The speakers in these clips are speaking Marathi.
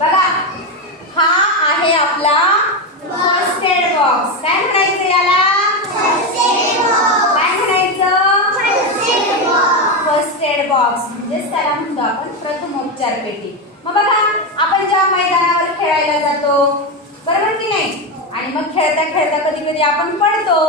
बघा हा आहे आपला फर्स्ट एड बॉक्स. काय म्हणायचं याला? काय म्हणायचं? फर्स्ट एड बॉक्स म्हणजेच त्याला म्हणतो आपण प्रथमोपचार पेटी. मग बघा आपण जेव्हा मैदानावर खेळायला जातो बरोबर की नाही, आणि मग खेळता खेळता कधी कधी आपण पडतो,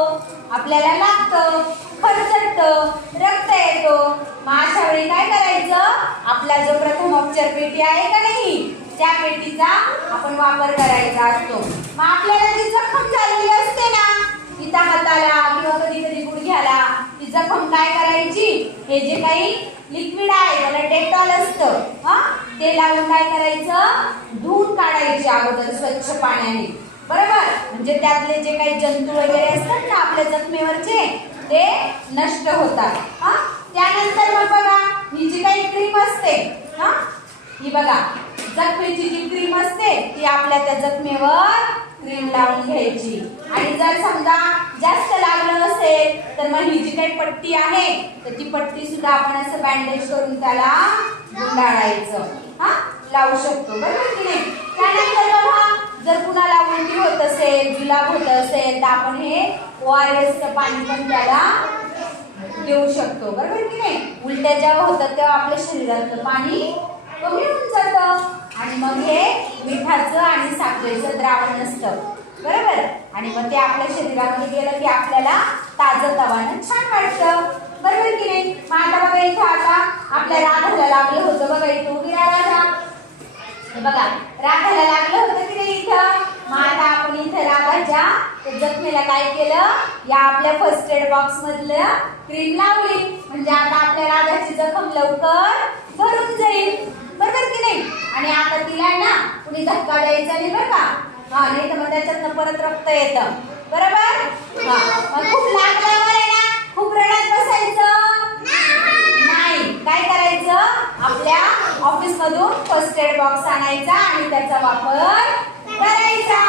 आपल्याला लागतं, खरचटतं, रक्त येतो. मग अशा वेळी काय करायचं? आपला जो प्रथमोपचार पेटी आहे का नाही त्या पेटीचा आपण वापर करायचा असतो. मग आपल्याला जी जखम झालेली असते ना इथं हाताला किंवा कधी कधी गुडघ्याला, ती जखम काय करायची? हे जे काही लिक्विड आहे त्याला डेटॉल असतं, ते लावून काय करायचं? धुवून काढायची अगोदर स्वच्छ पाण्याने, बरोबर? म्हणजे त्यातले जे काही जंतू वगैरे असतात ना आपल्या जखमेवरचे ते नष्ट होतात. त्यानंतर मग बघा ही जी काही क्रीम असते, ही बघा जखमेची जी क्रीम असते ती आपल्या त्या जखमेवर क्रीम लावून घ्यायची. आणि जर समजा जास्त लागलं असेल तर मग ही जी काही पट्टी आहे तर ती पट्टी सुद्धा आपण असं बँडेज करून त्याला गुंडाळायचं, लावू शकतो, बरोबर की नाही? त्यानंतर बघा जर कुणाला उलटी होत असेल, जुलाब होत असेल तर आपण हे ORSचं पाणी पण त्याला देऊ शकतो, बरोबर की नाही? उलट्या जेव्हा होतात तेव्हा आपल्या शरीरातलं पाणी कमी होऊन जातं आणि मग हे मिठाचं आणि साखरेचं द्रावण असतं, बरोबर? आणि मग ते आपल्या शरीरामध्ये गेलं की आपल्याला ताजंतवानं छान वाटतं, बरोबर की नाही? मग आता बघा इथं आता आपल्या राधाला लागलं होतं, बघा इथं उभी राधा, बघा राधाला लागलं होतं की नाही इथं. मग आता आपण इथं राधाच्या जखमेला काय केलं? या आपल्या फर्स्ट एड बॉक्स मधलं क्रीम लावली, म्हणजे आता आपल्या राधाची जखम लवकर भरून जाईल, बरोबर की नाही? आणि आता तिला ना कुणी धक्का द्यायचा नाही बरं का, नाही तर मग त्याच्यातनं परत रक्त येतं, बरोबर? मग खूप लागल्यावर आहे ना खूप रडत बसायचं नाही. काय करायचं? आपल्या ऑफिस मधून फर्स्ट एड बॉक्स आणायचा आणि त्याचा वापर करायचा.